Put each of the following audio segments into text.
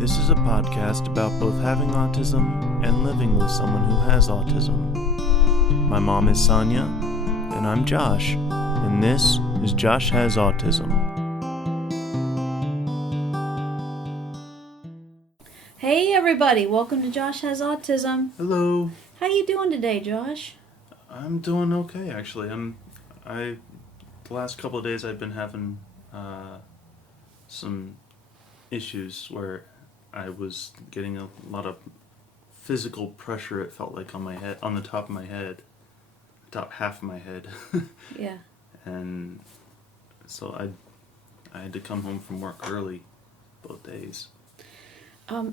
This is a podcast about both having autism and living with someone who has autism. My mom is Sonya, and I'm Josh, and this is Josh Has Autism. Hey everybody, welcome to Josh Has Autism. Hello. How you doing today, Josh? I'm doing okay, actually. The last couple of days I've been having some issues where I was getting a lot of physical pressure, it felt like, on my head, on the top of my head, top half of my head. Yeah. And so I had to come home from work early both days. I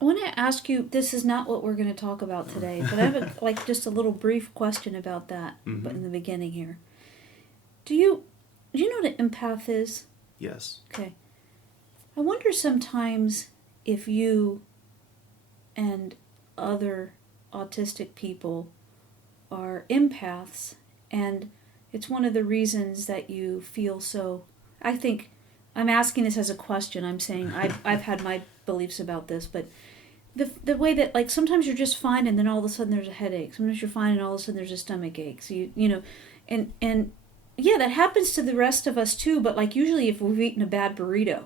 want to ask you, this is not what we're going to talk about today, but I have just a little brief question about that but in the beginning here. Do you know what an empath is? Yes. Okay. I wonder sometimes if you and other autistic people are empaths, and it's one of the reasons that you feel so... I think, I'm asking this as a question, I'm saying I've had my beliefs about this, but the way that, like, sometimes you're just fine and then all of a sudden there's a headache, sometimes you're fine and all of a sudden there's a stomach ache, so you know, and yeah, that happens to the rest of us too, but like usually if we've eaten a bad burrito,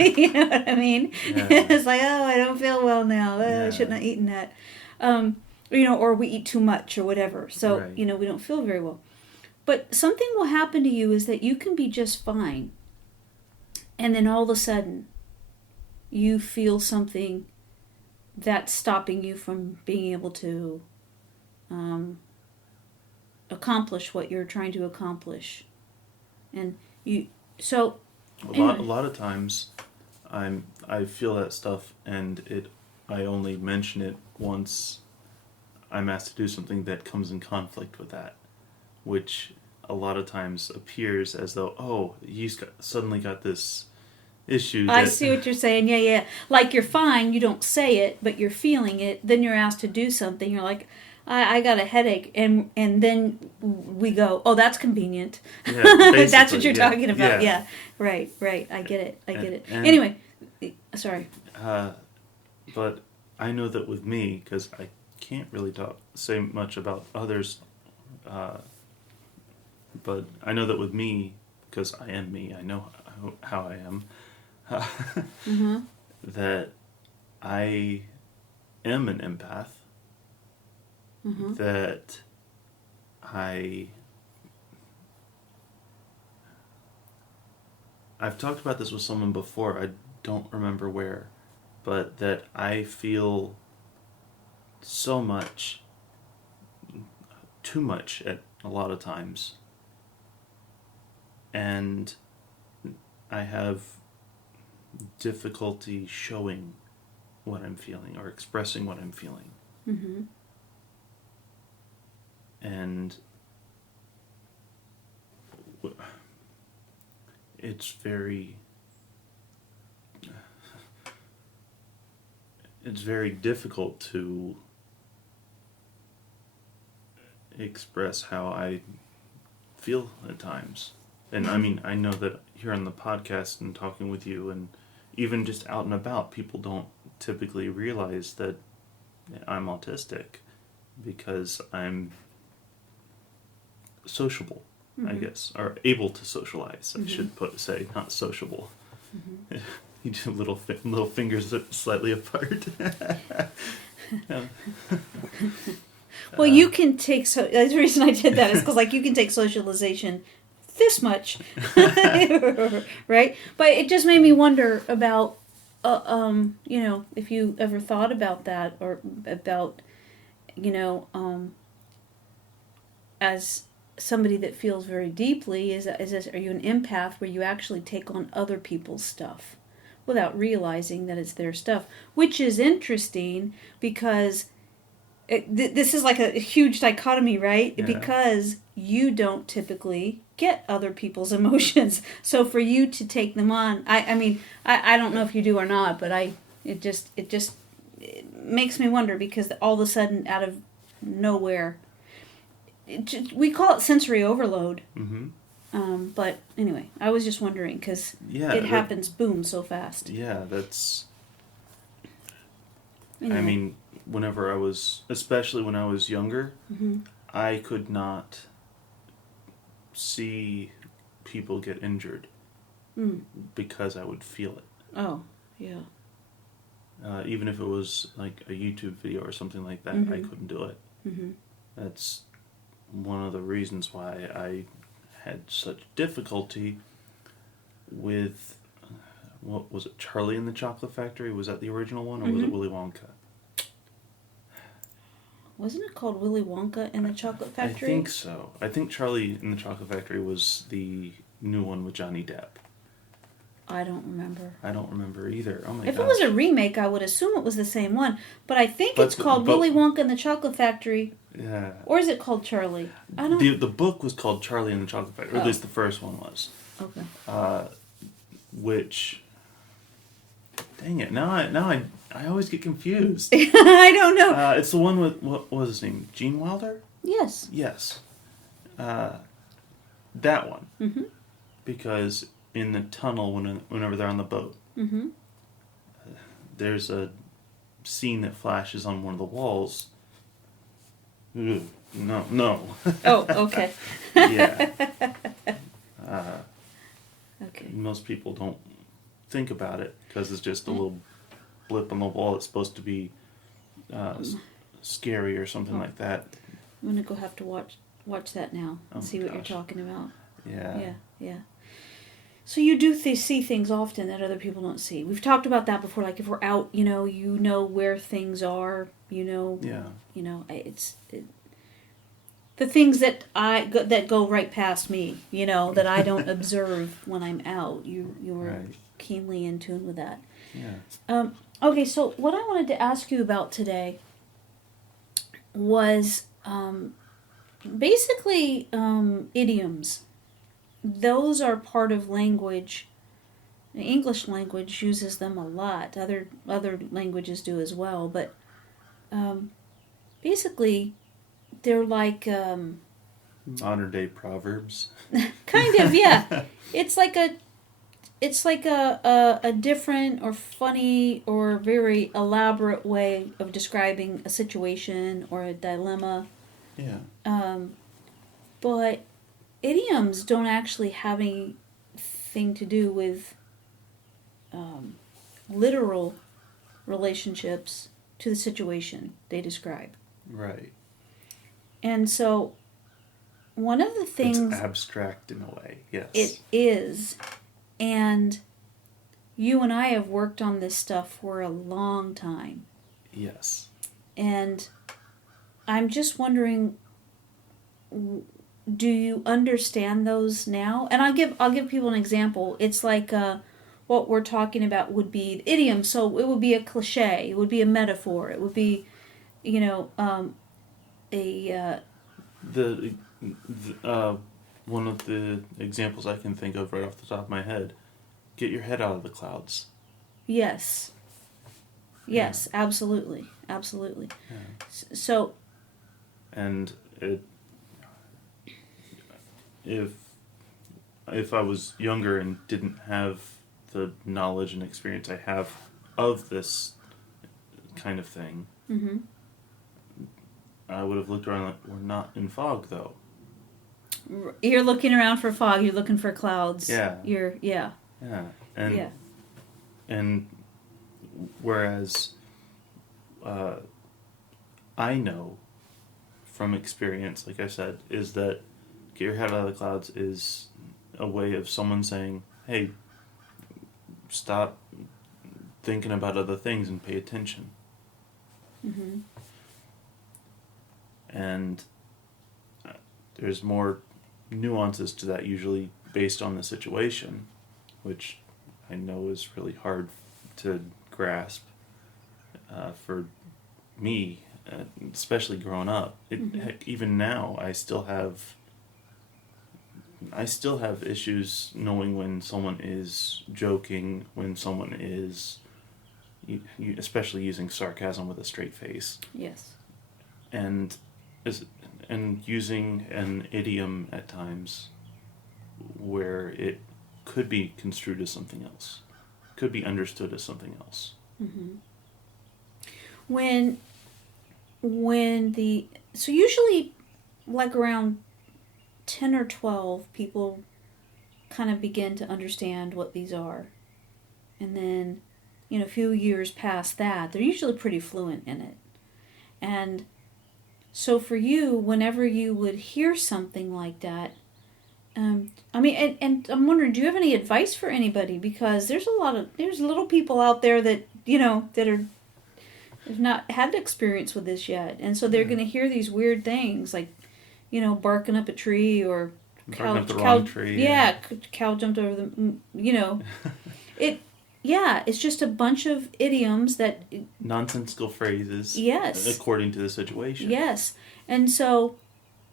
you know what I mean? Yeah. It's like, oh, I don't feel well now. I shouldn't have eaten that. Or we eat too much or whatever. So, right. We don't feel very well. But something will happen to you is that you can be just fine. And then all of a sudden, you feel something that's stopping you from being able to accomplish what you're trying to accomplish. And so... A lot of times, I feel that stuff, and I only mention it once I'm asked to do something that comes in conflict with that, which a lot of times appears as though, oh, suddenly got this issue. I see what you're saying. Yeah. Like you're fine, you don't say it, but you're feeling it. Then you're asked to do something. You're like, I got a headache, and then we go, oh, that's convenient. Yeah, that's what you're talking about. Yeah. Right. I get it. Anyway, sorry. But I know that with me, because I can't really say much about others, but I know that with me, because I am me, I know how I am, that I am an empath. That I've talked about this with someone before, I don't remember where, but that I feel so much, too much at a lot of times, and I have difficulty showing what I'm feeling or expressing what I'm feeling. And it's very difficult to express how I feel at times. And I mean, I know that here on the podcast and talking with you and even just out and about, people don't typically realize that I'm autistic because I'm sociable, I guess, or able to socialize. I should say, not sociable. You do little fingers slightly apart. Well, you can take the reason I did that is because you can take socialization this much, right? But it just made me wonder about, if you ever thought about that or about, as somebody that feels very deeply, are you an empath where you actually take on other people's stuff without realizing that it's their stuff, which is interesting because this is like a huge dichotomy, right? Yeah. Because you don't typically get other people's emotions, so for you to take them on, I don't know if you do or not, but it just makes me wonder because all of a sudden out of nowhere. We call it sensory overload. But anyway, I was just wondering because it happens, boom, so fast. Yeah, that's I mean, especially when I was younger, Mm-hmm. I could not see people get injured because I would feel it. Oh, yeah. Even if it was like a YouTube video or something like that, I couldn't do it. Mm-hmm. That's one of the reasons why I had such difficulty with, what was it, Charlie and the Chocolate Factory? Was that the original one, or was it Willy Wonka? Wasn't it called Willy Wonka and the Chocolate Factory? I think so. I think Charlie and the Chocolate Factory was the new one with Johnny Depp. I don't remember. I don't remember either. Oh my If gosh. it was a remake, I would assume it was the same one. But I think it's called Willy Wonka and the Chocolate Factory. Yeah. Or is it called Charlie? I don't. The book was called Charlie and the Chocolate Factory, or at least the first one was. Okay. Which, dang it! Now I always get confused. I don't know. It's the one with, what was his name? Gene Wilder? Yes. Yes. That one. Mm-hmm. Because in the tunnel, whenever they're on the boat, there's a scene that flashes on one of the walls. Ugh, no. Oh, okay. Yeah. Okay. Most people don't think about it because it's just a little blip on the wall. It's supposed to be scary or something like that. I'm gonna go have to watch that now and see what you're talking about. Yeah. Yeah. So you do see things often that other people don't see. We've talked about that before. Like if we're out, you know where things are. Yeah. The things that go right past me. That I don't observe when I'm out. You were Right. keenly in tune with that. Yeah. Okay, so what I wanted to ask you about today was basically idioms. Those are part of language. The English language uses them a lot. Other languages do as well, but basically they're like Modern day proverbs. kind of, yeah. It's like a different or funny or very elaborate way of describing a situation or a dilemma. Yeah. But idioms don't actually have anything to do with literal relationships to the situation they describe. Right. And so one of the things... It's abstract in a way, yes. It is. And you and I have worked on this stuff for a long time. Yes. And I'm just wondering, do you understand those now? And I'll give people an example. It's like what we're talking about would be idiom. So it would be a cliche. It would be a metaphor. It would be, one of the examples I can think of right off the top of my head, get your head out of the clouds. Yes. Yes, yeah. Absolutely. Absolutely. Yeah. So... And if I was younger and didn't have the knowledge and experience I have of this kind of thing, I would have looked around like, we're not in fog, though. You're looking around for fog. You're looking for clouds. Yeah. Yeah. And whereas I know from experience, like I said, is that get your head out of the clouds is a way of someone saying, hey, stop thinking about other things and pay attention. Mm-hmm. And there's more nuances to that, usually based on the situation, which I know is really hard to grasp for me, especially growing up. Heck, even now, I still have issues knowing when someone is joking, when someone is, especially using sarcasm with a straight face. Yes. And using an idiom at times where it could be construed as something else, could be understood as something else. Mm-hmm. when so usually like around 10 or 12 people kind of begin to understand what these are. And then, a few years past that, they're usually pretty fluent in it. And so for you, whenever you would hear something like that, and I'm wondering, do you have any advice for anybody? Because there's little people out there that, that have not had experience with this yet. And so they're going to hear these weird things like, barking up a tree or barking up the wrong tree. Yeah, cow jumped over the, it's just a bunch of idioms that... nonsensical phrases. Yes. According to the situation. Yes. And so,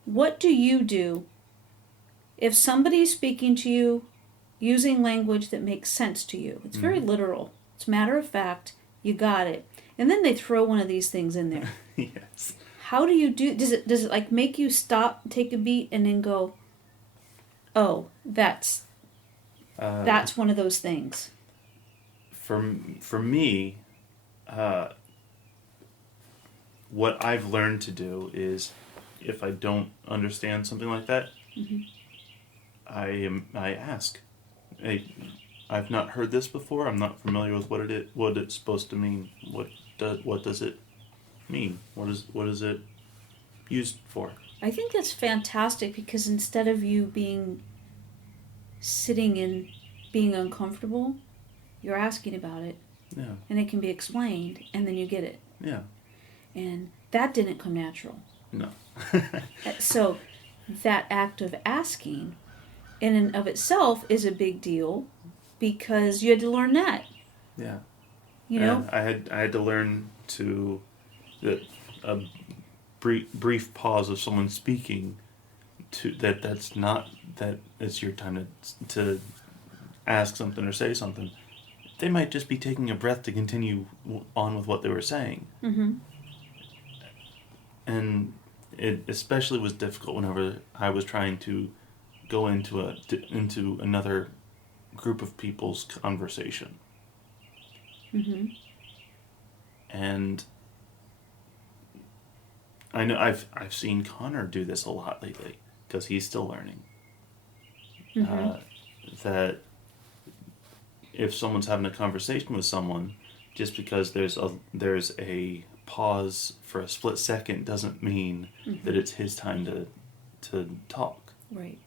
what do you do if somebody's speaking to you using language that makes sense to you? It's very literal. It's matter of fact. You got it. And then they throw one of these things in there. Yes. How do you do... Does it like make you stop, take a beat, and then go, oh, that's one of those things? For me, what I've learned to do is, if I don't understand something like that, I ask. I've not heard this before. I'm not familiar with what it's supposed to mean. What does it mean? What is it used for? I think that's fantastic, because instead of you sitting and being uncomfortable, you're asking about it. Yeah. And it can be explained, and then you get it. Yeah. And that didn't come natural. No. So that act of asking in and of itself is a big deal, because you had to learn that. Yeah. I had to learn to that a brief pause of someone speaking, that's not that it's your time to ask something or say something. They might just be taking a breath to continue on with what they were saying. Mm-hmm. And it especially was difficult whenever I was trying to go into another group of people's conversation. Mm-hmm. And I know I've seen Connor do this a lot lately, because he's still learning. Mm-hmm. That if someone's having a conversation with someone, just because there's a pause for a split second doesn't mean that it's his time to talk. Right.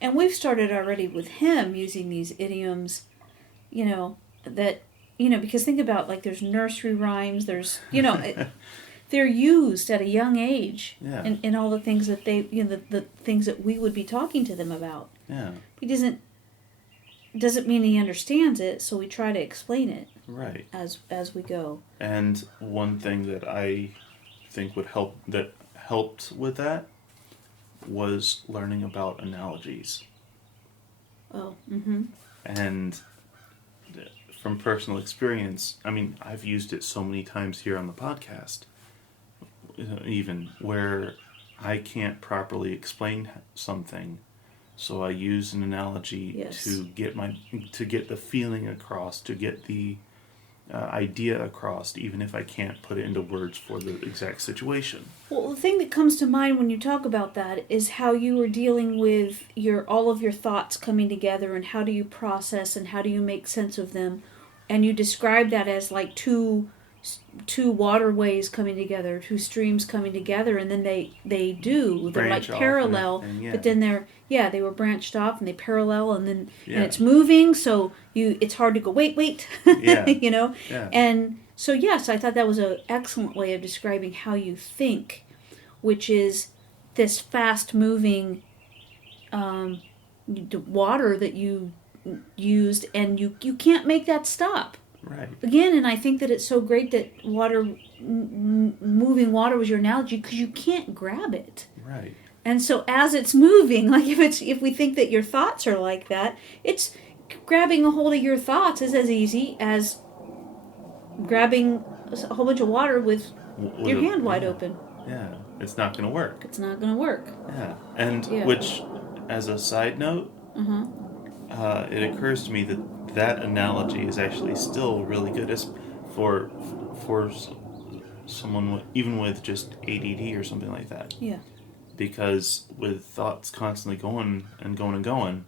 And we've started already with him using these idioms, because think about, like, there's nursery rhymes, there's, they're used at a young age. Yeah. in all the things that they, the things that we would be talking to them about. Yeah. He doesn't mean he understands it, so we try to explain it. Right. As we go. And one thing that I think helped with that was learning about analogies. Oh. Mm-hmm. And from personal experience, I mean, I've used it so many times here on the podcast, even where I can't properly explain something, so I use an analogy to get the feeling across, to get the idea across, even if I can't put it into words for the exact situation. Well, the thing that comes to mind when you talk about that is how you were dealing with all of your thoughts coming together, and how do you process and how do you make sense of them, and you describe that as like two waterways coming together, two streams coming together, and then they're branch like parallel, but then they were branched off and they parallel, and then and it's moving, so it's hard to go wait Yeah. And so yes, I thought that was an excellent way of describing how you think, which is this fast moving water that you used, and you can't make that stop. Right. Again, and I think that it's so great that moving water was your analogy, because you can't grab it. Right. And so as it's moving, like if we think that your thoughts are like that, it's grabbing a hold of your thoughts is as easy as grabbing a whole bunch of water with your hand wide open. Yeah, it's not going to work. It's not going to work. Yeah, and which, as a side note, it occurs to me that analogy is actually still really good. for for s- someone even with just ADD or something like that. Yeah. Because with thoughts constantly going and going and going,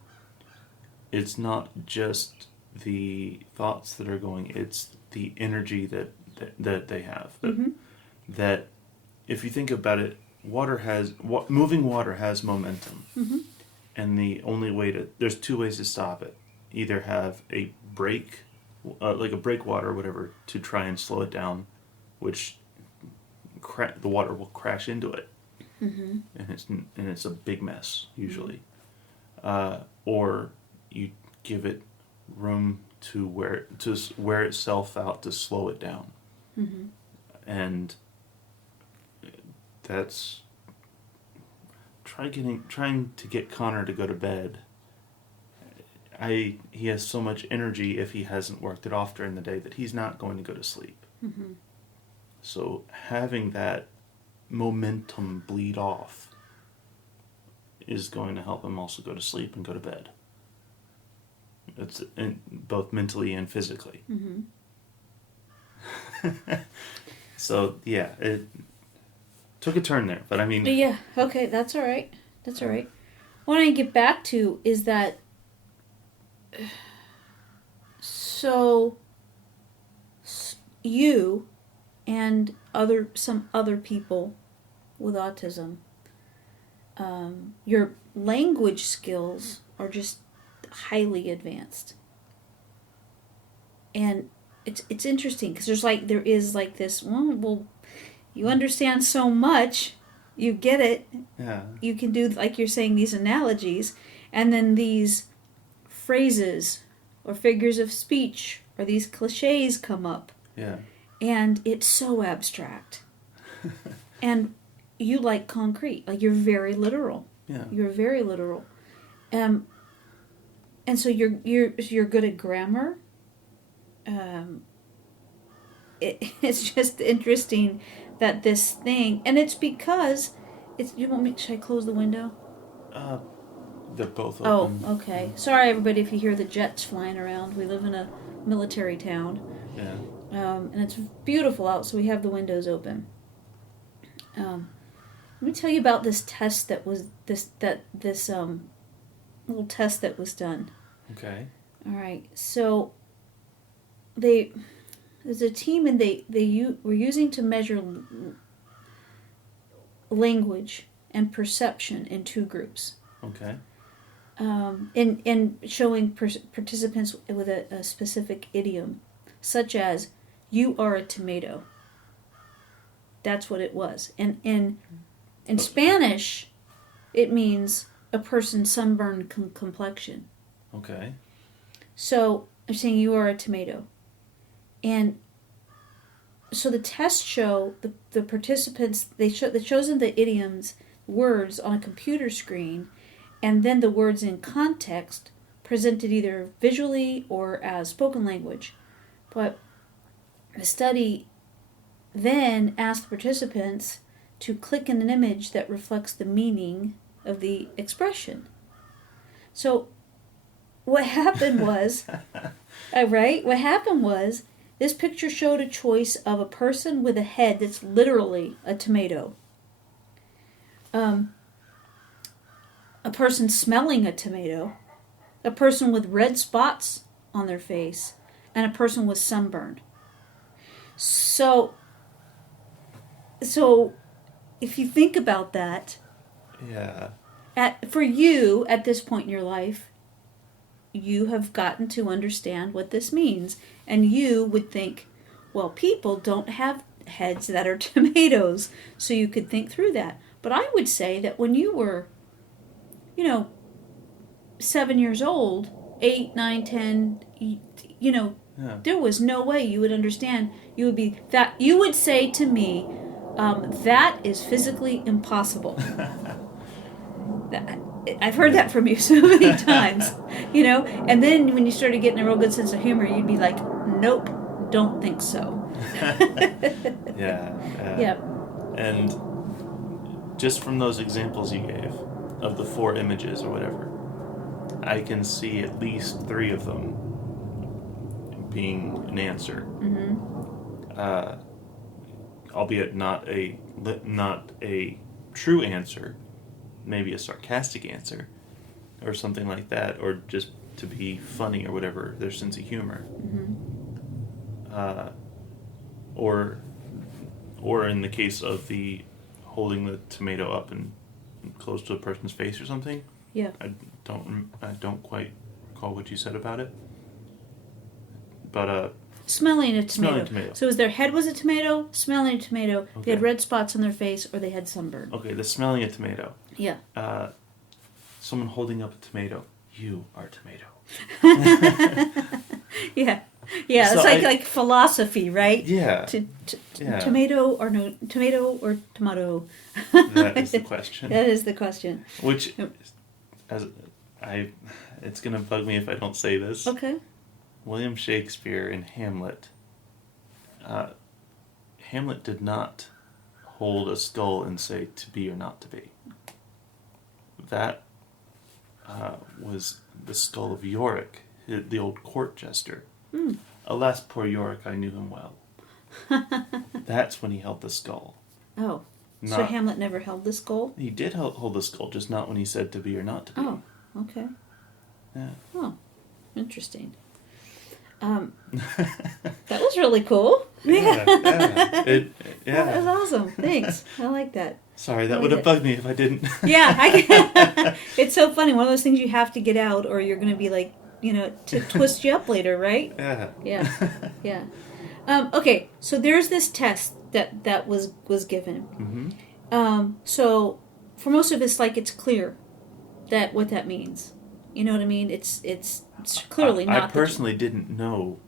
it's not just the thoughts that are going, it's the energy that they have. Mm-hmm. That if you think about it, moving water has momentum. Mm-hmm. And the only way there's two ways to stop it. Either have a break, like a breakwater or whatever, to try and slow it down, which the water will crash into it. Mm-hmm. And it's a big mess usually. Or you give it room to wear itself out to slow it down. Mm-hmm. And that's trying to get Connor to go to bed. He has so much energy if he hasn't worked it off during the day that he's not going to go to sleep. Mm-hmm. So having that momentum bleed off is going to help him also go to sleep and go to bed. It's both mentally and physically. Mm-hmm. So yeah, it took a turn there, but I mean, Yeah. Okay, that's all right. That's all right. What I get back to is that. So, you and some other people with autism, your language skills are just highly advanced, and it's interesting because there is this. Well, you understand so much, you get it. yeah, You can do, like you're saying, these analogies, and then these phrases or figures of speech or these cliches come up, yeah, and it's so abstract. And you like concrete, like you're very literal. yeah, You're very literal, and so you're good at grammar. It's just interesting that this thing, and it's because it's. You want me? Should I close the window? they're both Oh, open. okay. Sorry, everybody, if you hear the jets flying around. We live in a military town, Yeah, and it's beautiful out, so we have the windows open. Let me tell you about this test that was this little test that was done. okay, All right, so there's a team, and they were using to measure language and perception in two groups. okay, In showing participants with a specific idiom, such as "you are a tomato." That's what it was. And in Spanish, it means a person's sunburned complexion. okay, So I'm saying you are a tomato, and so the tests show the participants they chosen the idioms words on a computer screen, and then the words in context presented either visually or as spoken language. But the study then asked the participants to click in an image that reflects the meaning of the expression. So what happened was, what happened was this picture showed a choice of a person with a head that's literally a tomato. A person smelling a tomato, a person with red spots on their face, and a person with sunburn. So if you think about that, yeah, for you at this point in your life, you have gotten to understand what this means, and you would think, well, people don't have heads that are tomatoes, so you could think through that. But I would say that when you were 7 years old, 8, 9, 10, yeah, there was no way you would understand. You would say to me, that is physically impossible. I've heard that from you so many times, and then when you started getting a real good sense of humor, you'd be like, nope, don't think so. yeah, Yeah. And just from those examples you gave of the 4 images or whatever, I can see at least 3 of them being an answer. Mm-hmm. albeit not a true answer, maybe a sarcastic answer, or something like that, or just to be funny or whatever, their sense of humor. Or in the case of the holding the tomato up and close to a person's face or something. Yeah. I don't quite recall what you said about it. But smelling a tomato. Smelling a tomato. So their head was a tomato, smelling a tomato, Okay. they had red spots on their face, or they had sunburn. Okay, the smelling a tomato. Yeah. Someone holding up a tomato. You are a tomato. Yeah. Yeah, So it's like philosophy, right? Yeah. Yeah. Tomato or no tomato or tomato. That is the question. That is the question. Which, it's gonna bug me if I don't say this. Okay. William Shakespeare in Hamlet. Hamlet did not hold a skull and say to be or not to be. That was the skull of Yorick, the old court jester. Alas, poor Yorick, I knew him well. That's when he held the skull. Oh. So Hamlet never held the skull? He did hold the skull, just not when he said to be or not to be. Oh, okay. Yeah. Oh, interesting. That was really cool. Yeah. That was awesome. Thanks. I like that. Sorry, that would have bugged me if I didn't. Yeah, it's so funny. One of those things you have to get out, or you're going to be like, to twist you up later, right? Yeah. Yeah. Yeah. Okay, so there's this test that was given. Mm-hmm. So for most of us, it's clear that what that means. You know what I mean? It's clearly not. I personally didn't know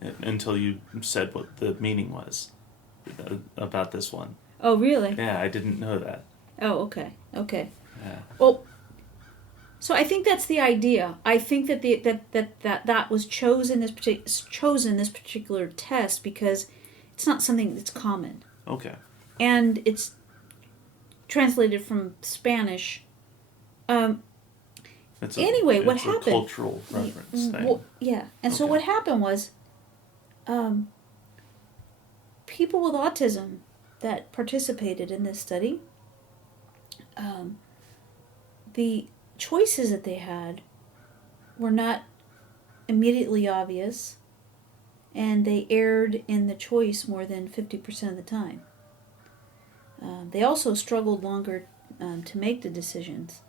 until you said what the meaning was about this one. Oh, really? Yeah, I didn't know that. Oh, okay. Okay. Yeah. Well, so I think that's the idea. I think that that was chosen this particular test because it's not something that's common. Okay. And it's translated from Spanish. It's what happened? It's a cultural reference thing. Well, yeah. And so what happened was people with autism that participated in this study, the choices that they had were not immediately obvious, and they erred in the choice more than 50% of the time. They also struggled longer to make the decisions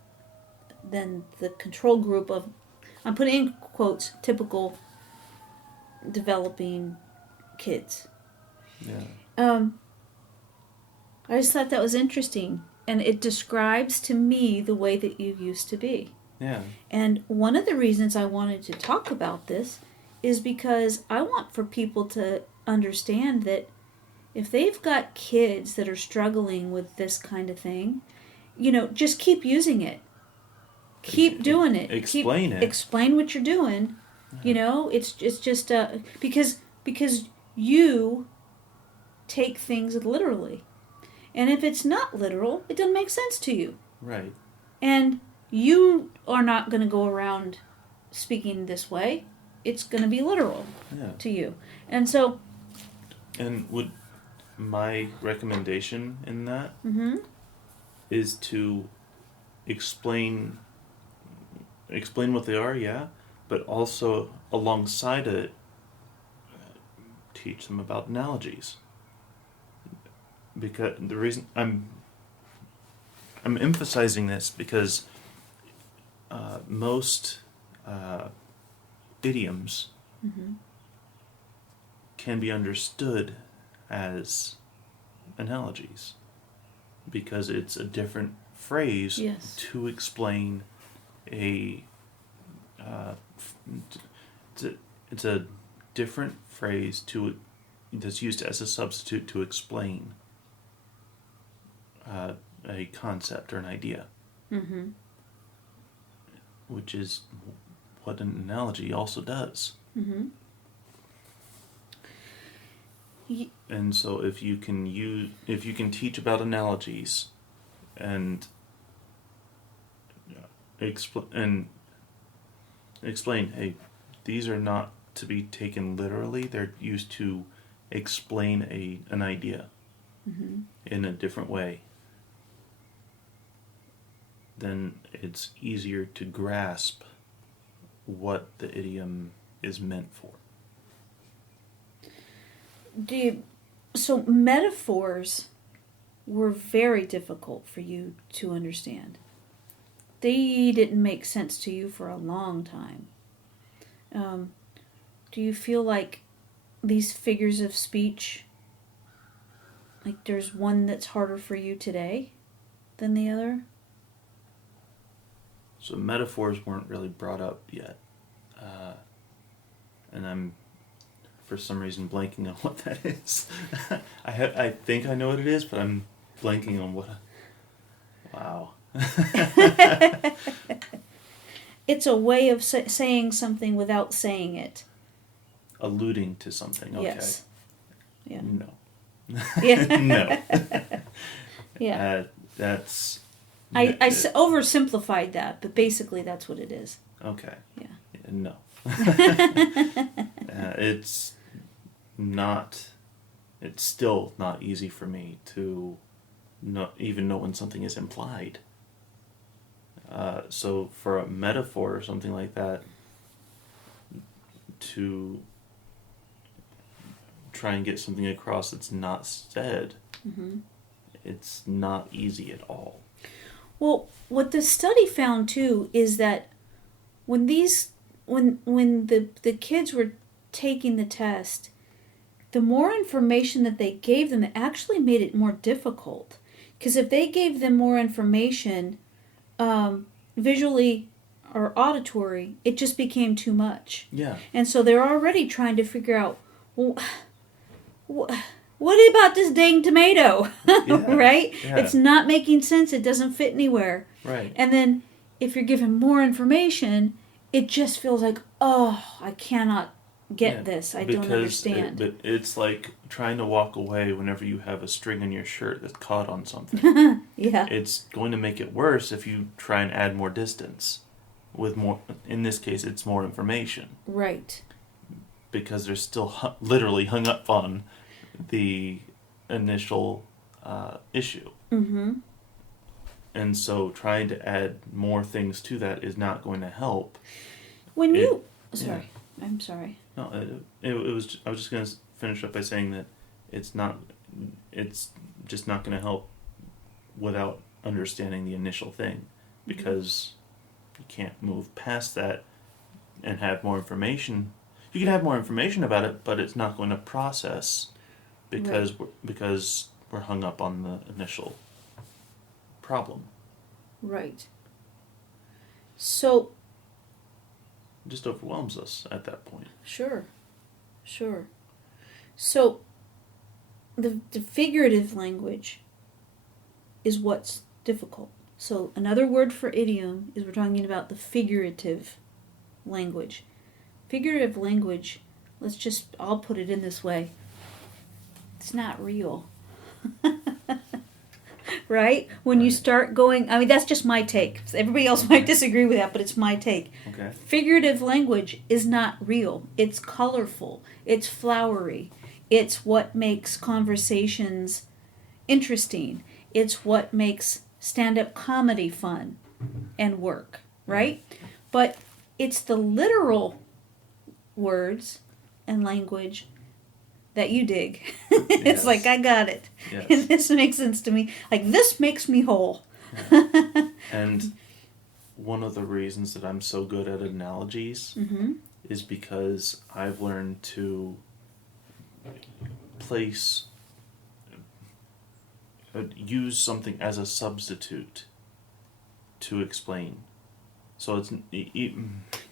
than the control group of, I'm putting in quotes, typical developing kids. Yeah. I just thought that was interesting, and it describes to me the way that you used to be. Yeah. And one of the reasons I wanted to talk about this is because I want for people to understand that if they've got kids that are struggling with this kind of thing, just keep using it. Keep doing it. Explain it. Explain what you're doing. It's just because you take things literally. And if it's not literal, it doesn't make sense to you. Right. And you are not going to go around speaking this way. It's going to be literal to you. And so... And would my recommendation in that is to explain what they are, yeah, but also alongside it, teach them about analogies. Because the reason I'm emphasizing this because most idioms can be understood as analogies because it's a different phrase to explain a it's a different phrase that's used as a substitute to explain a concept or an idea, which is what an analogy also does. And so if you can teach about analogies and explain, hey, these are not to be taken literally. They're used to explain an idea in a different way, then it's easier to grasp what the idiom is meant for. So metaphors were very difficult for you to understand. They didn't make sense to you for a long time. Do you feel like these figures of speech, like there's one that's harder for you today than the other? So metaphors weren't really brought up yet. And I'm, for some reason, blanking on what that is. I think I know what it is, but I'm blanking on what. Wow. It's a way of saying something without saying it. Alluding to something. Okay. Yes. Yeah. No. Yeah. No. Yeah. That's. I oversimplified that, but basically that's what it is. Okay. Yeah. No. It's not. It's still not easy for me to even know when something is implied. So for a metaphor or something like that, to try and get something across that's not said, it's not easy at all. Well, what the study found too is that when the kids were taking the test, the more information that they gave them, it actually made it more difficult. Because if they gave them more information, visually or auditory, it just became too much. Yeah. And so they're already trying to figure out, well, what about this dang tomato? Yeah. Right? Yeah. It's not making sense. It doesn't fit anywhere. Right. And then if you're given more information, it just feels like, oh, I cannot get this. I don't understand. But it's like trying to walk away whenever you have a string in your shirt that's caught on something. Yeah. It's going to make it worse if you try and add more distance. With more, in this case, it's more information. Right. Because they're still literally hung up on the initial issue. Mm-hmm. And so trying to add more things to that is not going to help. Sorry. I'm sorry. No, it was. I was just going to finish up by saying that it's just not going to help without understanding the initial thing, because you can't move past that and have more information. You can have more information about it, but it's not going to process because we're hung up on the initial problem. Right. So. It just overwhelms us at that point. Sure. So, the figurative language is what's difficult. So, another word for idiom is we're talking about the figurative language. Figurative language, I'll put it in this way. It's not real. Right? When you start going, that's just my take. Everybody else might disagree with that, but it's my take. Okay. Figurative language is not real. It's colorful. It's flowery. It's what makes conversations interesting. It's what makes stand-up comedy fun and work, right? But it's the literal words and language that you dig. It's Yes. like, I got it. Yes. And this makes sense to me. Like, this makes me whole. Yeah. And one of the reasons that I'm so good at analogies is because I've learned to use something as a substitute to explain. So it's...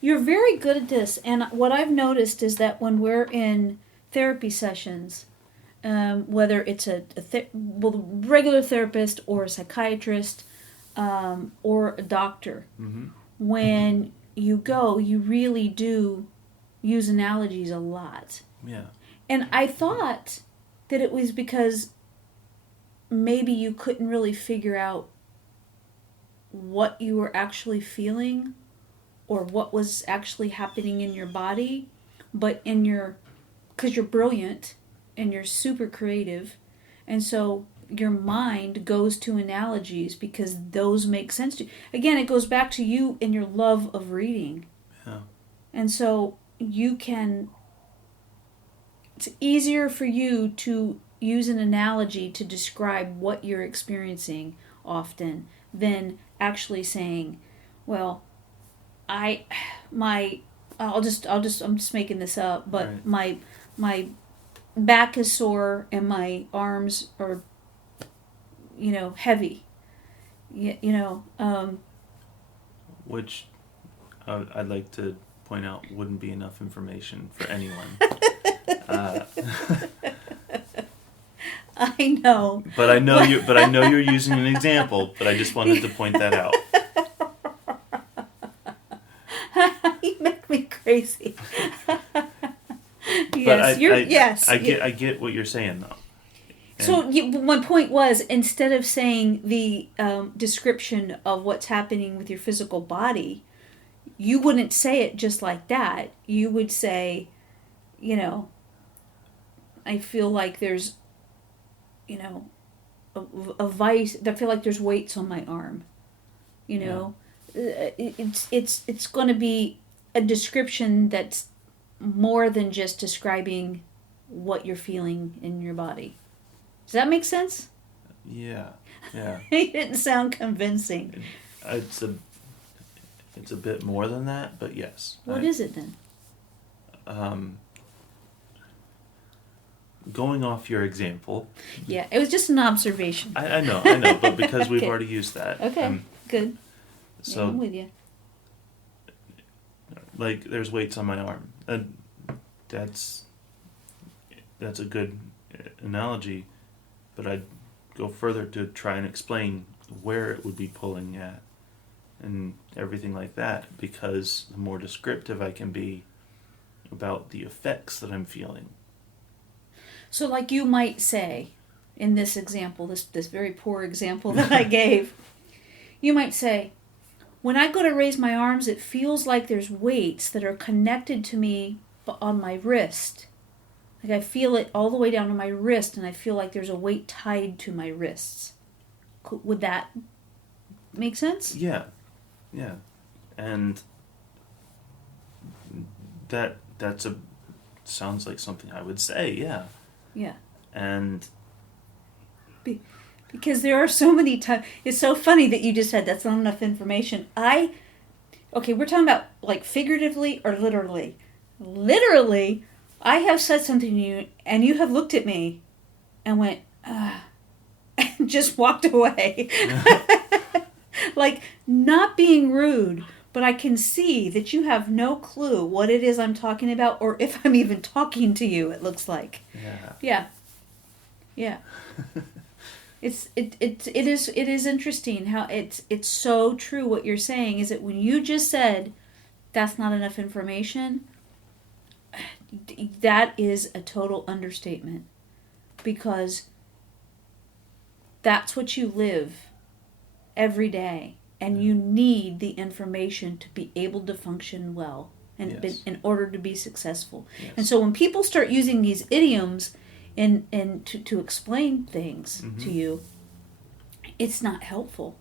You're very good at this. And what I've noticed is that when we're in therapy sessions, whether it's a regular therapist or a psychiatrist or a doctor, when you go, you really do use analogies a lot. Yeah. And I thought that it was because maybe you couldn't really figure out what you were actually feeling or what was actually happening in your body, but because you're brilliant, and you're super creative, and so your mind goes to analogies because those make sense to you. Again, it goes back to you and your love of reading. Yeah. And so it's easier for you to use an analogy to describe what you're experiencing often than actually saying, well, I my I'm just making this up, but Right. my back is sore and my arms are heavy. Which I'd like to point out wouldn't be enough information for anyone. uh, I know. but I know you. But I know you're using an example. But I just wanted to point that out. You make me crazy. But yes. I get what you're saying though. So my point was, instead of saying the description of what's happening with your physical body, you wouldn't say it just like that. You would say, I feel like there's, a vice. I feel like there's weights on my arm. It's going to be a description that's more than just describing what you're feeling in your body. Does that make sense? Yeah. It didn't sound convincing. It's a bit more than that, but yes. What is it then? Going off your example. Yeah, it was just an observation. I know, but because we've Okay. already used that. Okay, good. So Yeah, I'm with you. like, there's weights on my arm, and that's a good analogy, but I'd go further to try and explain where it would be pulling at and everything like that, because the more descriptive I can be about the effects that I'm feeling. So, like you might say, in this example, this very poor example that I gave, you might say, when I go to raise my arms, it feels like there's weights that are connected to me on my wrist. Like I feel it all the way down to my wrist, and I feel like there's a weight tied to my wrists. Would that make sense? Yeah, and that's sounds like something I would say. Yeah. Yeah. And because there are so many times. It's so funny that you just said that's not enough information. Okay, we're talking about like figuratively or literally. Literally, I have said something to you, and you have looked at me and went, and just walked away. Like, not being rude, but I can see that you have no clue what it is I'm talking about, or if I'm even talking to you, it looks like. Yeah. It is interesting how it's so true what you're saying, is that when you just said that's not enough information, that is a total understatement, because that's what you live every day, and you need the information to be able to function well and Yes. in order to be successful. Yes. And so when people start using these idioms to explain things to you, it's not helpful.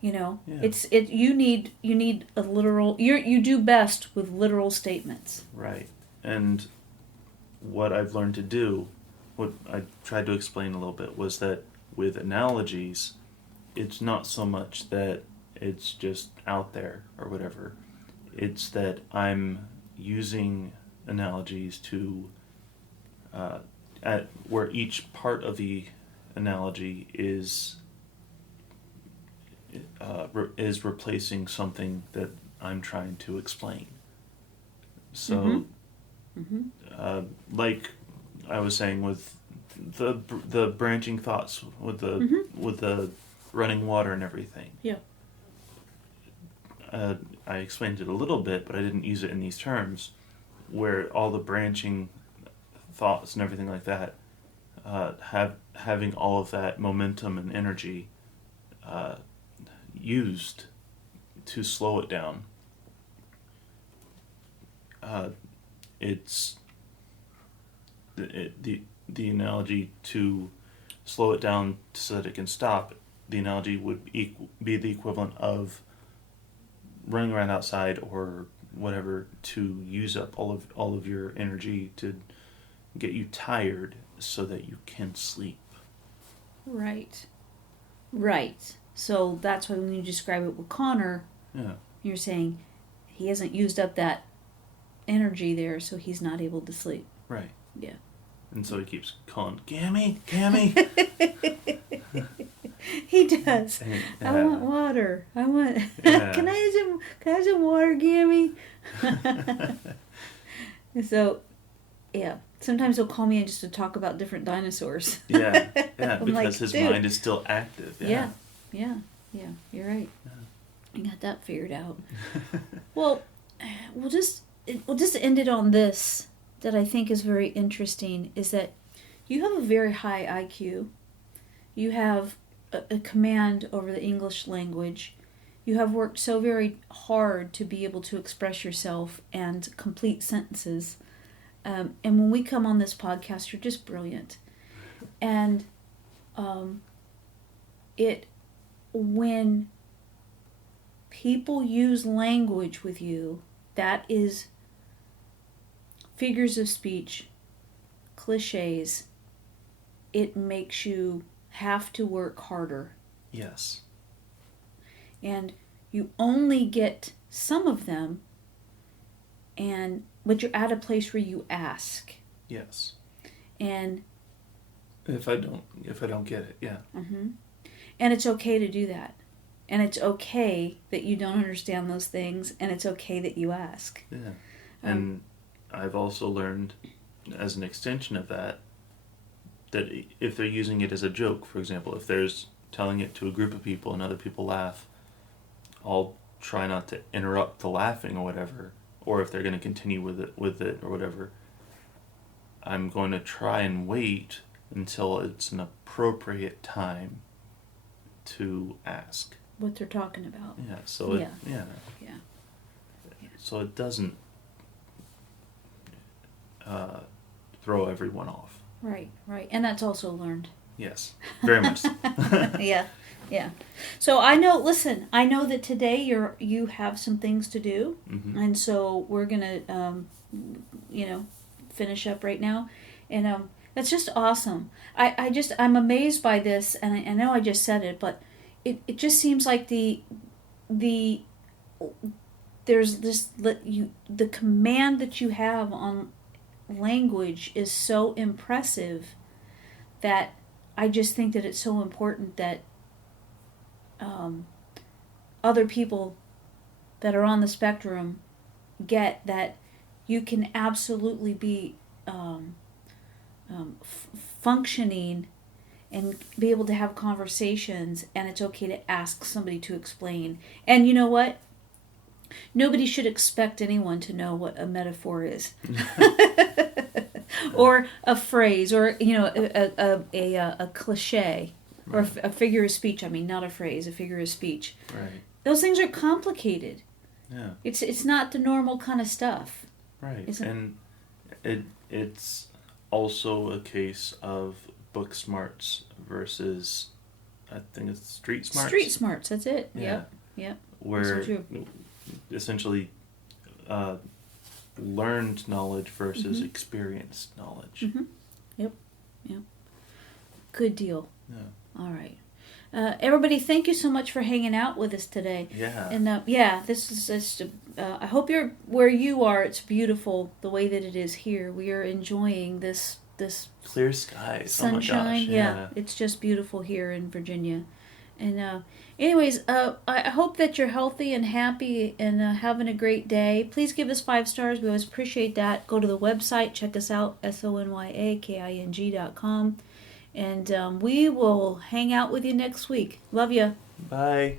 Yeah. You need a literal. You do best with literal statements. Right. And what I've learned to do, what I tried to explain a little bit, was that with analogies, it's not so much that it's just out there or whatever. It's that I'm using analogies to at where each part of the analogy is replacing something that I'm trying to explain. So, like I was saying with the branching thoughts with the running water and everything. Yeah. I explained it a little bit, but I didn't use it in these terms, where all the branching thoughts and everything like that, having all of that momentum and energy used to slow it down. the analogy to slow it down so that it can stop, the analogy would be the equivalent of running around outside or whatever to use up all of your energy to get you tired so that you can sleep. Right. Right. So that's why when you describe it with Connor, you're saying he hasn't used up that energy there, so he's not able to sleep. Right. Yeah. And so he keeps calling, Gammy, Gammy. He does. Yeah. I want water. I want. Yeah. Can I have some water, Gammy? So, yeah. Sometimes he'll call me in just to talk about different dinosaurs. Yeah. I'm Because like, his dude. mind is still active. Yeah. You're right. Yeah. I got that figured out. Well, we'll just end it on this that I think is very interesting, is that you have a very high IQ. You have a command over the English language. You have worked so very hard to be able to express yourself and complete sentences. And when we come on this podcast, you're just brilliant. And when people use language with you, that is figures of speech, cliches, it makes you have to work harder. Yes. And you only get some of them, but you're at a place where you ask. Yes. And if I don't get it, yeah. Mm-hmm. And it's okay to do that. And it's okay that you don't understand those things, and it's okay that you ask. Yeah. And I've also learned, as an extension of that if they're using it as a joke, for example, if there's telling it to a group of people and other people laugh, I'll try not to interrupt the laughing or whatever, or if they're going to continue with it or whatever, I'm going to try and wait until it's an appropriate time to ask what they're talking about. Yeah. So Yeah. So it doesn't throw everyone off. Right. And that's also learned. Yes, very much so. Yeah. So I know that today you have some things to do, Mm-hmm. and so we're gonna, finish up right now, and that's just awesome. I'm amazed by this, and I know I just said it, but it just seems like there's this the command that you have on language is so impressive that I just think that it's so important that other people that are on the spectrum get that you can absolutely be functioning and be able to have conversations, and it's okay to ask somebody to explain. And you know what? Nobody should expect anyone to know what a metaphor is. Or a phrase, or a cliche, or a figure of speech. I mean, not a phrase, a figure of speech. Right. Those things are complicated. Yeah. It's not the normal kind of stuff. Right. And it's also a case of book smarts versus, I think it's street smarts. Street smarts. That's it. Yeah. Yep. Where So essentially learned knowledge versus experienced knowledge. Mm-hmm. Yep. Good deal. Yeah. All right. Everybody, thank you so much for hanging out with us today. Yeah. And this is just. I hope you're where you are. It's beautiful the way that it is here. We are enjoying this clear skies. sunshine. Oh my gosh. Yeah, it's just beautiful here in Virginia. And anyways, I hope that you're healthy and happy and having a great day. Please give us 5 stars. We always appreciate that. Go to the website. Check us out, sonyaking.com. And we will hang out with you next week. Love you. Bye.